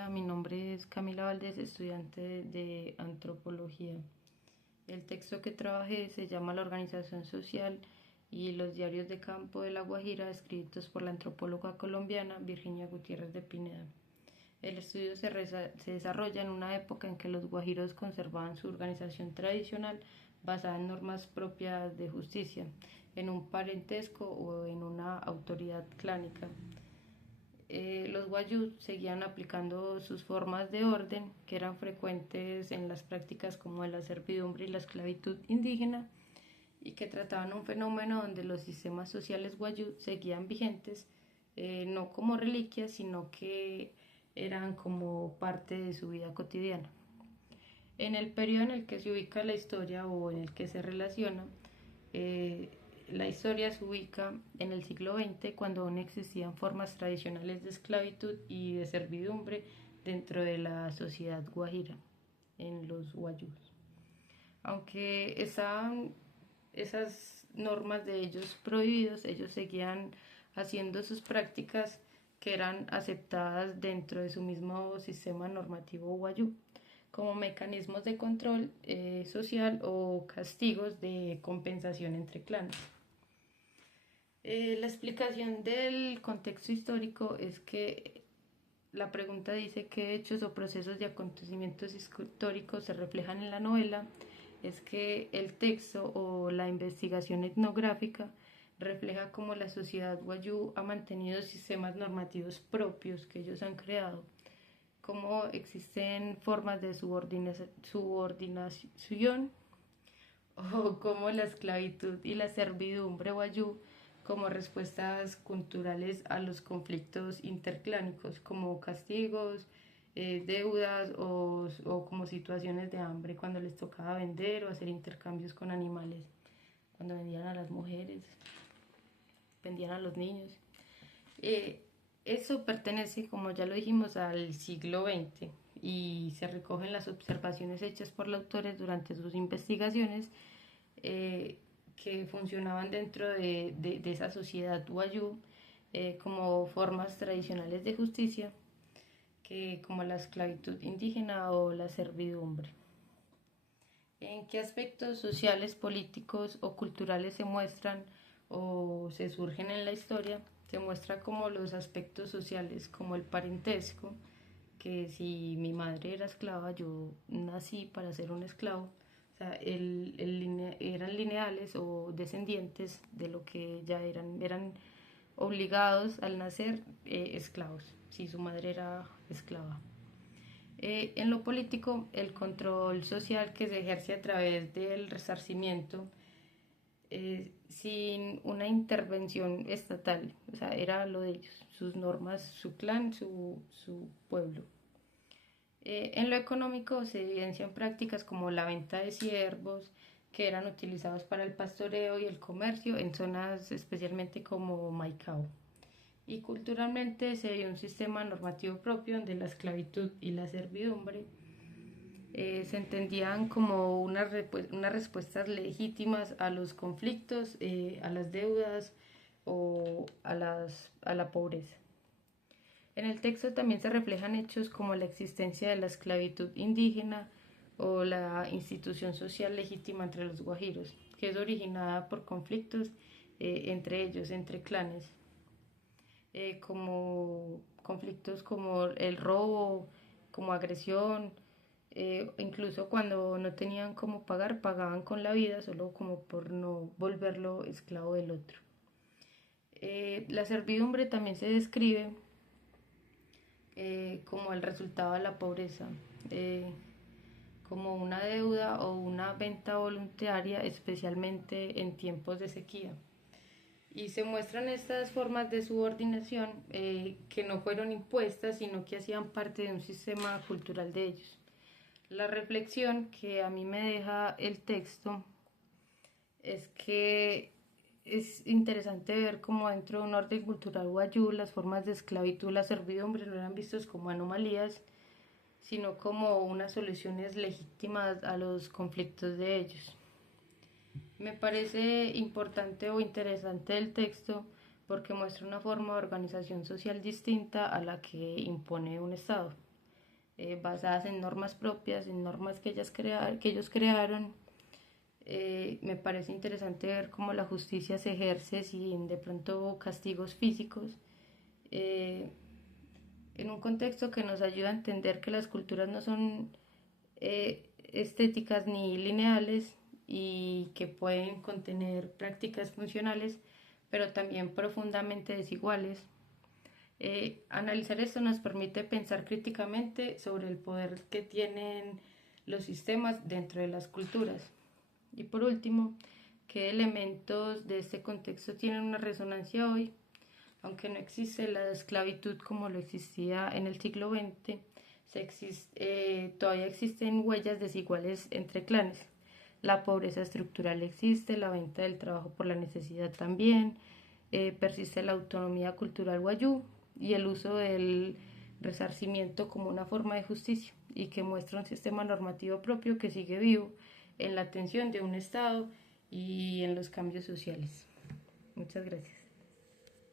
Hola, mi nombre es Camila Valdés, estudiante de antropología. El texto que trabajé se llama La organización social y los diarios de campo de La Guajira, escritos por la antropóloga colombiana Virginia Gutiérrez de Pineda. El estudio se desarrolla en una época en que los guajiros conservaban su organización tradicional basada en normas propias de justicia, en un parentesco o en una autoridad clánica. Los guayú seguían aplicando sus formas de orden, que eran frecuentes en las prácticas como la servidumbre y la esclavitud indígena, y que trataban un fenómeno donde los sistemas sociales guayú seguían vigentes, no como reliquias, sino que eran como parte de su vida cotidiana. En el periodo en el que se ubica la historia o en el que se relaciona, eh, la historia se ubica en el siglo XX, cuando aún existían formas tradicionales de esclavitud y de servidumbre dentro de la sociedad guajira, en los guayús. Aunque estaban esas normas de ellos prohibidos, ellos seguían haciendo sus prácticas que eran aceptadas dentro de su mismo sistema normativo guayú, como mecanismos de control social o castigos de compensación entre clanes. La explicación del contexto histórico es que la pregunta dice qué hechos o procesos de acontecimientos históricos se reflejan en la novela. Es que el texto o la investigación etnográfica refleja cómo la sociedad guayú ha mantenido sistemas normativos propios que ellos han creado, cómo existen formas de subordinación o cómo la esclavitud y la servidumbre guayú como respuestas culturales a los conflictos interclánicos, como castigos, deudas o como situaciones de hambre cuando les tocaba vender o hacer intercambios con animales, cuando vendían a las mujeres, vendían a los niños. Eso pertenece, como ya lo dijimos, al siglo XX y se recogen las observaciones hechas por los autores durante sus investigaciones, que funcionaban dentro de esa sociedad wayuu, como formas tradicionales de justicia, que como la esclavitud indígena o la servidumbre. ¿En qué aspectos sociales, políticos o culturales se muestran o se surgen en la historia? Se muestra como los aspectos sociales, como el parentesco, que si mi madre era esclava, yo nací para ser un esclavo. O sea, eran lineales o descendientes de lo que ya eran obligados al nacer, esclavos, si su madre era esclava. En lo político, el control social que se ejerce a través del resarcimiento, sin una intervención estatal, o sea, era lo de ellos, sus normas, su clan, su pueblo. En lo económico se evidencian prácticas como la venta de ciervos, que eran utilizados para el pastoreo y el comercio en zonas especialmente como Maicao. Y culturalmente se dio un sistema normativo propio donde la esclavitud y la servidumbre se entendían como unas respuestas legítimas a los conflictos, a las deudas o a la pobreza. En el texto también se reflejan hechos como la existencia de la esclavitud indígena o la institución social legítima entre los guajiros, que es originada por conflictos entre ellos, entre clanes, como conflictos como el robo, como agresión, incluso cuando no tenían cómo pagar, pagaban con la vida solo como por no volverlo esclavo del otro. La servidumbre también se describe como el resultado de la pobreza, como una deuda o una venta voluntaria, especialmente en tiempos de sequía. Y se muestran estas formas de subordinación, que no fueron impuestas, sino que hacían parte de un sistema cultural de ellos. La reflexión que a mí me deja el texto es que es interesante ver cómo dentro de un orden cultural guayú las formas de esclavitud, la servidumbre no eran vistos como anomalías, sino como unas soluciones legítimas a los conflictos de ellos. Me parece importante o interesante el texto porque muestra una forma de organización social distinta a la que impone un Estado. basadas en normas propias, en normas que ellos crearon. Me parece interesante ver cómo la justicia se ejerce sin de pronto castigos físicos, eh, en un contexto que nos ayuda a entender que las culturas no son estéticas ni lineales y que pueden contener prácticas funcionales, pero también profundamente desiguales. Analizar esto nos permite pensar críticamente sobre el poder que tienen los sistemas dentro de las culturas. Y por último, ¿qué elementos de este contexto tienen una resonancia hoy? Aunque no existe la esclavitud como lo existía en el siglo XX, todavía existen huellas desiguales entre clanes. La pobreza estructural existe, la venta del trabajo por la necesidad también, persiste la autonomía cultural wayú y el uso del resarcimiento como una forma de justicia y que muestra un sistema normativo propio que sigue vivo en la atención de un Estado y en los cambios sociales. Muchas gracias.